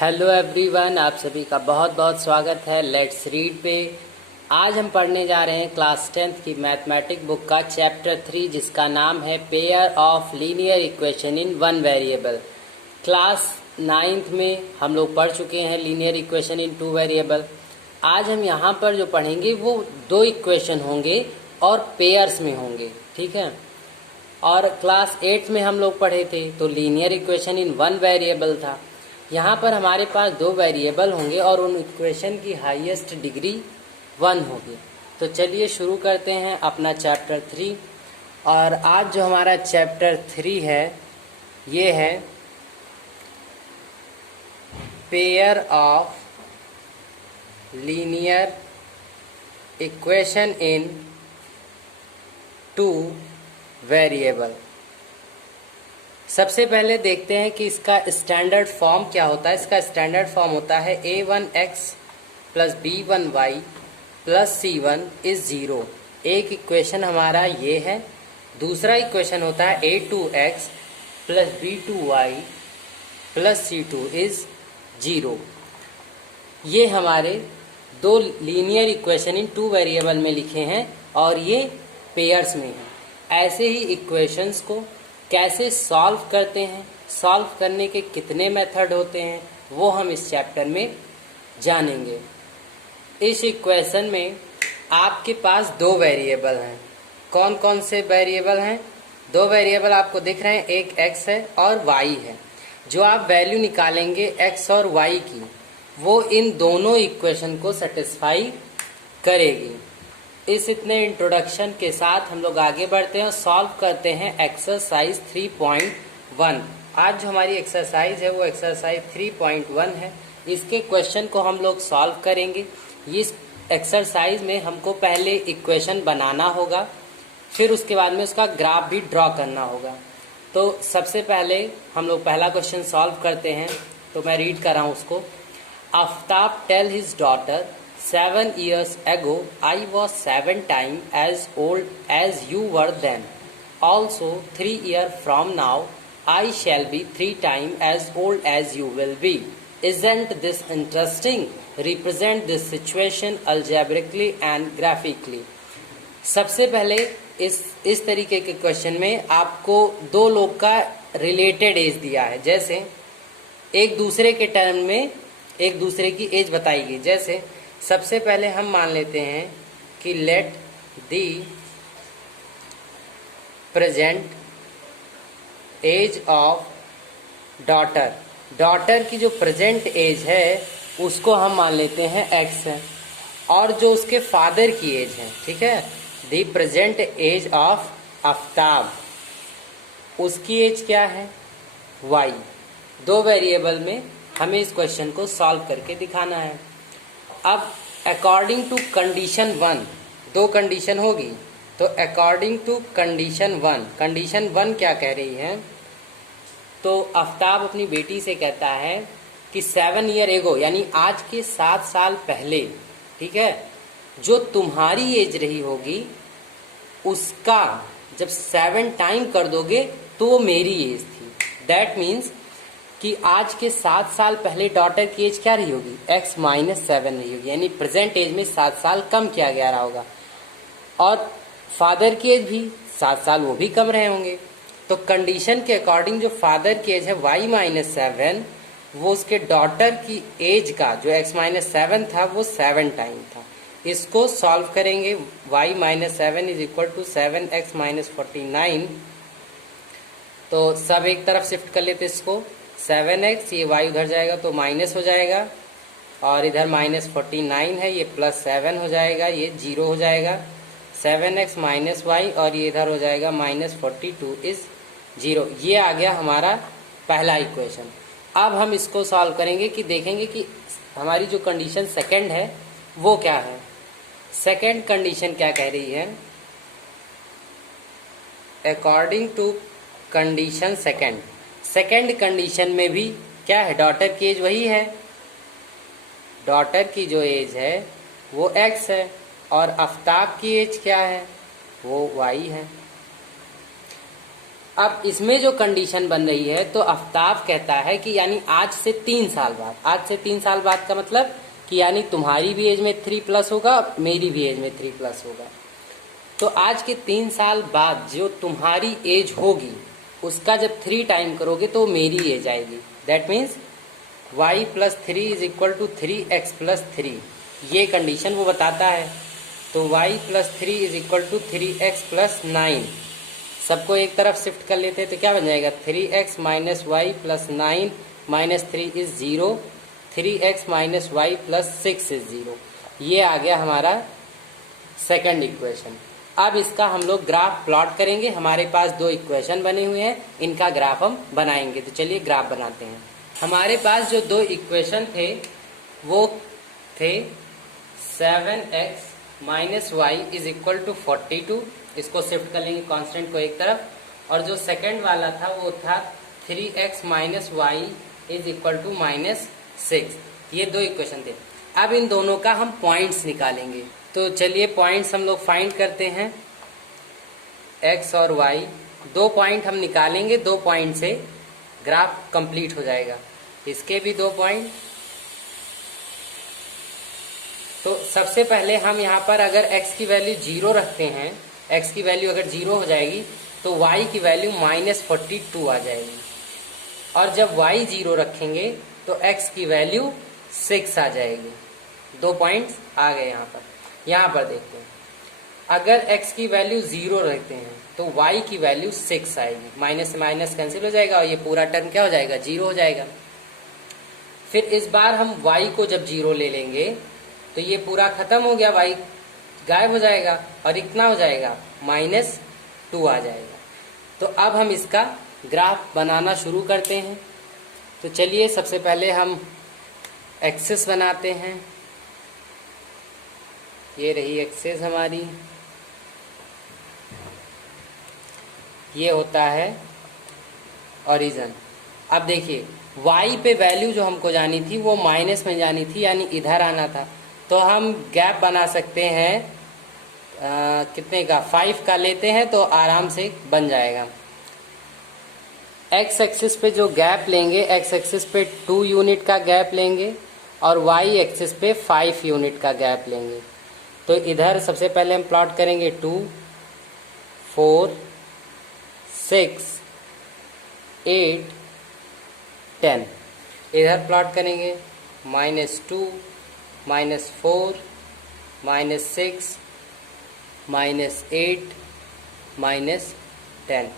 Hello everyone, आप सभी का बहुत बहुत स्वागत है लेट्स रीड पे। आज हम पढ़ने जा रहे हैं क्लास 10th की मैथमेटिक बुक का चैप्टर 3, जिसका नाम है pair of linear equation in one variable. Class 9th में हम लोग पढ़ चुके हैं linear equation in two variable. आज हम यहाँ पर जो पढ़ेंगे वो दो इक्वेशन होंगे और पेयर्स में होंगे, ठीक है। और क्लास 8 में हम लोग पढ़े थे तो linear equation in one variable था। यहाँ पर हमारे पास दो वेरिएबल होंगे और उन इक्वेशन की हाईएस्ट डिग्री 1 होगी। तो चलिए शुरू करते हैं अपना चैप्टर 3। और आज जो हमारा चैप्टर 3 है ये है pair of linear equation in two variable. सबसे पहले देखते हैं कि इसका स्टैंडर्ड फॉर्म क्या होता है। इसका स्टैंडर्ड फॉर्म होता है a1x plus b1y plus c1 is 0। एक इक्वेशन हमारा ये है। दूसरा इक्वेशन होता है a2x plus b2y plus c2 is 0। ये हमारे दो linear equation in two variable में लिखे हैं और ये पेयर्स में हैं। ऐसे ही इक्वेशंस को कैसे सॉल्व करते हैं, सॉल्व करने के कितने मेथड होते हैं, वो हम इस चैप्टर में जानेंगे। इस इक्वेशन में आपके पास दो वेरिएबल हैं। कौन कौन से वेरिएबल हैं? दो वेरिएबल आपको दिख रहे हैं, एक x है और y है। जो आप वैल्यू निकालेंगे x और y की, वो इन दोनों इक्वेशन को सेटिस्फाई करेगी। इस इतने इंट्रोडक्शन के साथ हम लोग आगे बढ़ते हैं और सॉल्व करते हैं एक्सरसाइज 3.1। आज जो हमारी एक्सरसाइज है वो एक्सरसाइज 3.1 है। इसके क्वेश्चन को हम लोग सॉल्व करेंगे। इस एक्सरसाइज में हमको पहले इक्वेशन बनाना होगा, फिर उसके बाद में उसका ग्राफ भी ड्रॉ करना होगा। तो सबसे पहले हम लोग पहला क्वेश्चन सॉल्व करते हैं। तो मैं रीड कर रहा हूँ उसको। Aftab tell his daughter 7 years ago, I was 7 times as old as you were then. Also, 3 years from now, I shall be 3 times as old as you will be. Isn't this interesting? Represent this situation algebraically and graphically. सबसे पहले इस तरीके के question में आपको दो लोग का रिलेटेड एज दिया है। जैसे एक दूसरे के टर्म में एक दूसरे की एज बताई गई। जैसे सबसे पहले हम मान लेते हैं कि let the present age of daughter. Daughter की जो प्रेजेंट एज है उसको हम मान लेते हैं x है, और जो उसके फादर की एज है, ठीक है, the present age of Aftab, उसकी एज क्या है? y। दो वेरिएबल में हमें इस क्वेश्चन को सॉल्व करके दिखाना है। अब अकॉर्डिंग टू कंडीशन 1, दो कंडीशन होगी, तो अकॉर्डिंग टू कंडीशन 1, कंडीशन 1 क्या कह रही है? तो आफ्ताब अपनी बेटी से कहता है कि 7 years ago, यानी आज के 7 साल पहले, ठीक है, जो तुम्हारी एज रही होगी उसका जब 7 टाइम कर दोगे तो वो मेरी एज थी। दैट मीन्स कि आज के 7 साल पहले डॉटर की एज क्या रही होगी? x - 7 रही होगी, यानी प्रेजेंट एज में 7 साल कम किया गया रहा होगा। और फादर की एज भी 7 साल वो भी कम रहे होंगे। तो कंडीशन के अकॉर्डिंग जो फादर की एज है y - 7, वो उसके डॉटर की एज का जो x - 7 था वो 7 टाइम था। इसको सॉल्व करेंगे। y - 7 is equal to 7x - 49। तो सब एक तरफ शिफ्ट कर लेते इसको। 7x, ये y उधर जाएगा तो माइनस हो जाएगा, और इधर -49 है, ये +7 हो जाएगा, ये 0 हो जाएगा। 7x - y, और ये इधर हो जाएगा -42 इज 0। ये आ गया हमारा पहला इक्वेशन। अब हम इसको सॉल्व करेंगे कि देखेंगे कि हमारी जो कंडीशन सेकंड है वो क्या है। सेकंड कंडीशन क्या कह रही है? According to condition second condition में भी क्या है? डॉटर की एज वही है, डॉटर की जो एज है वो x है, और आफ्ताब की एज क्या है? वो y है। अब इसमें जो कंडीशन बन रही है, तो आफ्ताब कहता है कि यानी आज से 3 साल बाद, आज से 3 साल बाद का मतलब कि यानी तुम्हारी भी एज में 3+ होगा, मेरी भी एज में 3+ होगा। तो आज के 3 साल बाद जो तुम्हारी एज होगी उसका जब 3 टाइम करोगे तो मेरी एज आएगी। दैट मीन्स y + 3 = 3x + 3, ये कंडीशन वो बताता है। तो y + 3 = 3x + 9, सबको एक तरफ शिफ्ट कर लेते हैं तो क्या बन जाएगा 3x - y + 9 - 3 = 0, 3x - y + 6 = 0। ये आ गया हमारा सेकंड इक्वेशन। अब इसका हम लोग ग्राफ प्लॉट करेंगे। हमारे पास 2 इक्वेशन बने हुए हैं, इनका ग्राफ हम बनाएंगे। तो चलिए ग्राफ बनाते हैं। हमारे पास जो 2 इक्वेशन थे वो थे 7x - y = 42, इसको शिफ्ट कर लेंगे कांस्टेंट को एक तरफ, और जो सेकंड वाला था वो था 3x - y = -6। ये 2 इक्वेशन थे। अब इन दोनों का हम पॉइंट्स निकालेंगे। तो चलिए पॉइंट्स हम लोग फाइंड करते हैं। x और y 2 पॉइंट हम निकालेंगे, 2 पॉइंट से ग्राफ कंप्लीट हो जाएगा। इसके भी 2 पॉइंट। तो सबसे पहले हम यहाँ पर अगर x की वैल्यू 0 रखते हैं, x की वैल्यू अगर 0 हो जाएगी तो y की वैल्यू -42 आ जाएगी, और जब y 0 रखेंगे तो x की वैल्यू 6 आ जाएगी। 2 पॉइंट्स आ गए यहाँ पर। यहाँ पर देखते हैं, अगर x की वैल्यू 0 रखते हैं तो y की वैल्यू 6 आएगी। माइनस से माइनस कैंसिल हो जाएगा और ये पूरा टर्म क्या हो जाएगा 0 हो जाएगा। फिर इस बार हम y को जब 0 ले लेंगे तो ये पूरा खत्म हो गया, y गायब हो जाएगा और इतना हो जाएगा -2 आ जाएगा। तो अब हम इसका ग्राफ बनाना शुरू करते हैं। तो चलिए सबसे पहले हम एक्सिस बनाते हैं। ये रही एक्सिस हमारी, ये होता है ओरिजिन। अब देखिए y पे वैल्यू जो हमको जानी थी वो माइनस में जानी थी, यानी इधर आना था। तो हम गैप बना सकते हैं कितने का 5 का लेते हैं तो आराम से बन जाएगा। x एक्सिस पे जो गैप लेंगे, x एक्सिस पे 2 यूनिट का गैप लेंगे और y एक्सिस पे 5 यूनिट का गैप लेंगे। तो इधर सबसे पहले हम प्लॉट करेंगे 2, 4, 6, 8, 10। इधर प्लॉट करेंगे -2, -4, -6, -8, -10।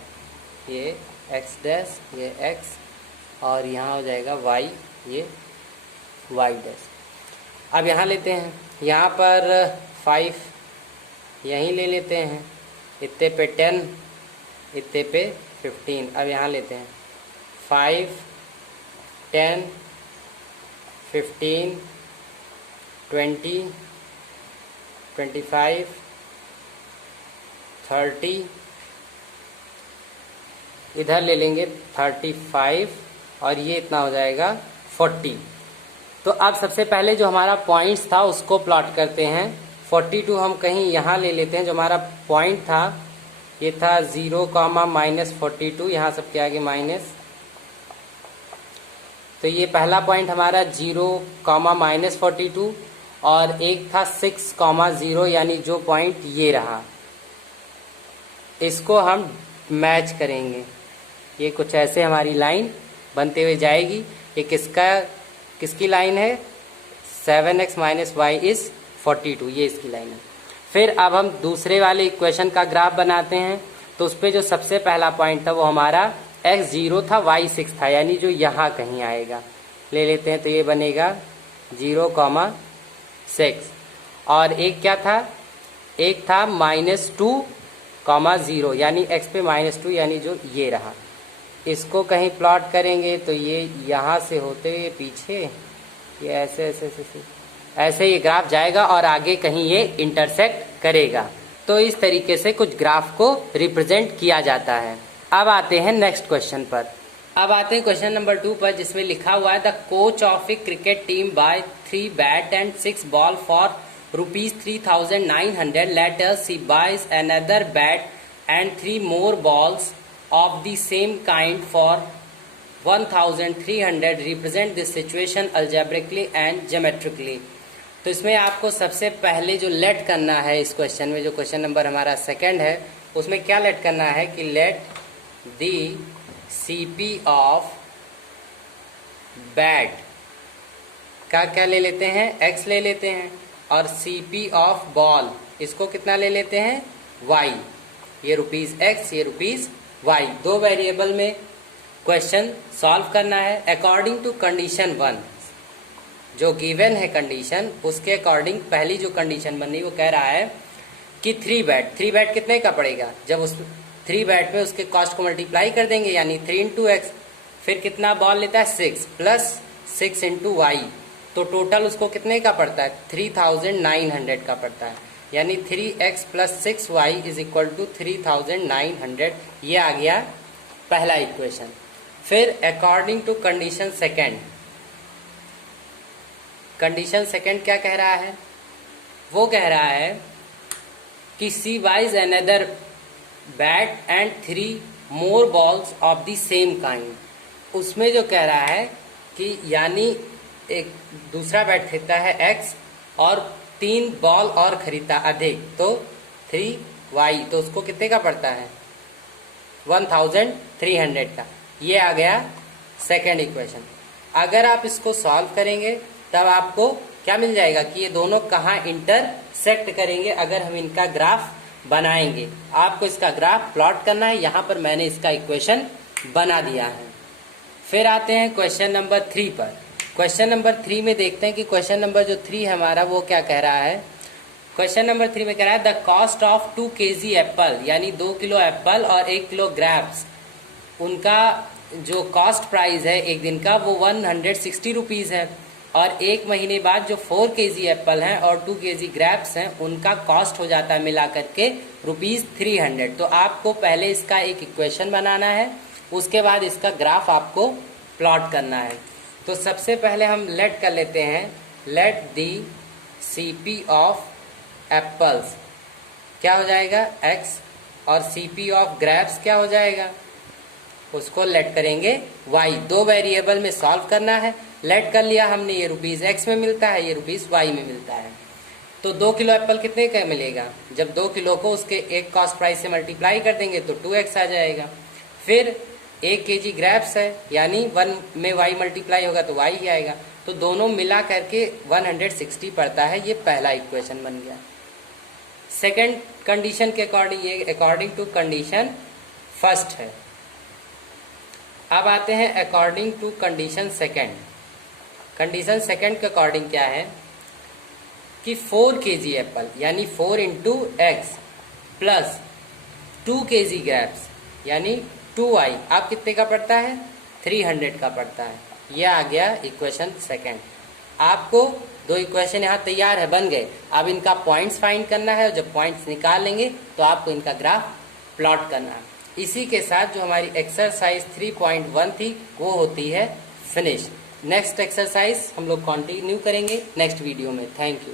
ये x डैश, ये x, और यहाँ हो जाएगा y, ये y डैश। अब यहाँ लेते हैं, यहाँ पर 5 यहीं ले लेते हैं, इतने पे 10, इतने पे 15। अब यहाँ लेते हैं 5, 10, 15, 20, 25, 30, इधर ले लेंगे 35, और ये इतना हो जाएगा 40। तो अब सबसे पहले जो हमारा पॉइंट्स था उसको प्लॉट करते हैं। 42 हम कहीं यहाँ ले लेते हैं। जो हमारा पॉइंट था ये था 0, -42, यहाँ सबके आगे माइनस। तो ये पहला पॉइंट हमारा 0, -42, और एक था 6, 0, यानी जो पॉइंट ये रहा, इसको हम मैच करेंगे। ये कुछ ऐसे हमारी लाइन बनते हुए जाएगी। ये किसकी लाइन है 7x - y = 42, ये इसकी लाइन है। फिर अब हम दूसरे वाले इक्वेशन का ग्राफ बनाते हैं। तो उस पर जो सबसे पहला पॉइंट था वो हमारा x 0 था, y 6 था, यानी जो यहाँ कहीं आएगा ले लेते हैं। तो ये बनेगा 0, 6, और एक क्या था, एक था -2, 0, यानी x पे -2, यानी जो ये रहा। इसको कहीं प्लॉट करेंगे तो ये यहाँ से होते हुए पीछे ये ऐसे ऐसे ऐसे ऐसे ये ग्राफ जाएगा और आगे कहीं ये इंटरसेक्ट करेगा। तो इस तरीके से कुछ ग्राफ को रिप्रेजेंट किया जाता है। अब आते हैं नेक्स्ट क्वेश्चन पर। अब आते हैं क्वेश्चन नंबर 2 पर, जिसमें लिखा हुआ है the coach of a cricket team buy 3 bat and 6 ball for ₹3,900 let us he buys another bat and 3 more balls of the same kind for 1300 represent this situation algebraically and geometrically। तो इसमें आपको सबसे पहले जो late करना है इस question में, जो क्वेश्चन नंबर हमारा सेकंड है, उसमें क्या लेट करना है कि let the CP of bat का क्या ले लेते हैं, x ले लेते हैं, और CP ऑफ बॉल इसको कितना ले लेते हैं, y। ये ₹x, ये ₹y, दो वेरिएबल में क्वेश्चन सॉल्व करना है अकॉर्डिंग टू कंडीशन 1। जो गिवन है कंडीशन, उसके अकॉर्डिंग पहली जो कंडीशन बन रही वो कह रहा है कि 3 बैट कितने का पड़ेगा, जब उस 3 बैट में उसके कॉस्ट को मल्टीप्लाई कर देंगे यानी 3 × x, फिर कितना बॉल लेता है 6 प्लस 6 × y, तो टोटल उसको कितने का पड़ता है 3900 का पड़ता है, यानी 3x + 6y = 3900। ये आ गया पहला इक्वेशन। फिर अकॉर्डिंग टू कंडीशन सेकंड क्या कह रहा है, वो कह रहा है कि C buys another bat and 3 more balls of the same kind। उसमें जो कह रहा है कि यानी एक दूसरा बैट खरीदता है x और 3 बॉल और खरीदता अधिक, तो 3y, तो उसको कितने का पड़ता है 1300 का। ये आ गया सेकंड इक्वेशन। अगर आप इसको सॉल्व करेंगे तब आपको क्या मिल जाएगा कि ये दोनों कहाँ इंटरसेक्ट करेंगे अगर हम इनका ग्राफ बनाएंगे। आपको इसका ग्राफ प्लॉट करना है, यहाँ पर मैंने इसका इक्वेशन बना दिया है। फिर आते हैं क्वेश्चन नंबर 3 पर। क्वेश्चन नंबर 3 में देखते हैं कि क्वेश्चन नंबर जो 3 है हमारा वो क्या कह रहा है। क्वेश्चन नंबर 3 में कह रहा है the cost of 2 kg Apple, यानी 2 किलो एप्पल और 1 किलो ग्रेप्स, उनका जो कॉस्ट प्राइस है एक दिन का वो 160 रुपीज़ है, और एक महीने बाद जो 4 kg एप्पल हैं और 2 kg ग्रेप्स हैं उनका कॉस्ट हो जाता है मिला करके ₹300। तो आपको पहले इसका एक इक्वेशन बनाना है, उसके बाद इसका ग्राफ आपको प्लॉट करना है। तो सबसे पहले हम लेट कर लेते हैं, let the CP of apples क्या हो जाएगा x, और CP ऑफ ग्रेप्स क्या हो जाएगा, उसको लेट करेंगे y। दो वेरिएबल में सॉल्व करना है, लेट कर लिया हमने, ये ₹x में मिलता है, ये ₹y में मिलता है। तो 2 किलो एप्पल कितने का मिलेगा, जब 2 किलो को उसके एक कॉस्ट प्राइस से मल्टीप्लाई कर देंगे तो 2x आ जाएगा। फिर 1 kg ग्रेप्स है, यानी 1 में y मल्टीप्लाई होगा तो y ही आएगा, तो दोनों मिला करके 160 पड़ता है। ये पहला इक्वेशन बन गया। सेकंड कंडीशन के अकॉर्डिंग, ये अकॉर्डिंग टू कंडीशन फर्स्ट है। अब आते हैं according to condition second. Condition second के अकॉर्डिंग क्या है कि 4 kg एप्पल यानी 4 × x प्लस 2 kg ग्रेप्स यानी 2y, आप कितने का पड़ता है 300 का पड़ता है। यह आ गया इक्वेशन सेकंड। आपको दो इक्वेशन यहाँ तैयार है, बन गए। अब इनका पॉइंट्स फाइंड करना है, और जब पॉइंट्स निकाल लेंगे तो आपको इनका ग्राफ प्लॉट करना है। इसी के साथ जो हमारी एक्सरसाइज 3.1 थी वो होती है फिनिश। नेक्स्ट एक्सरसाइज हम लोग कंटिन्यू करेंगे नेक्स्ट वीडियो में। Thank you.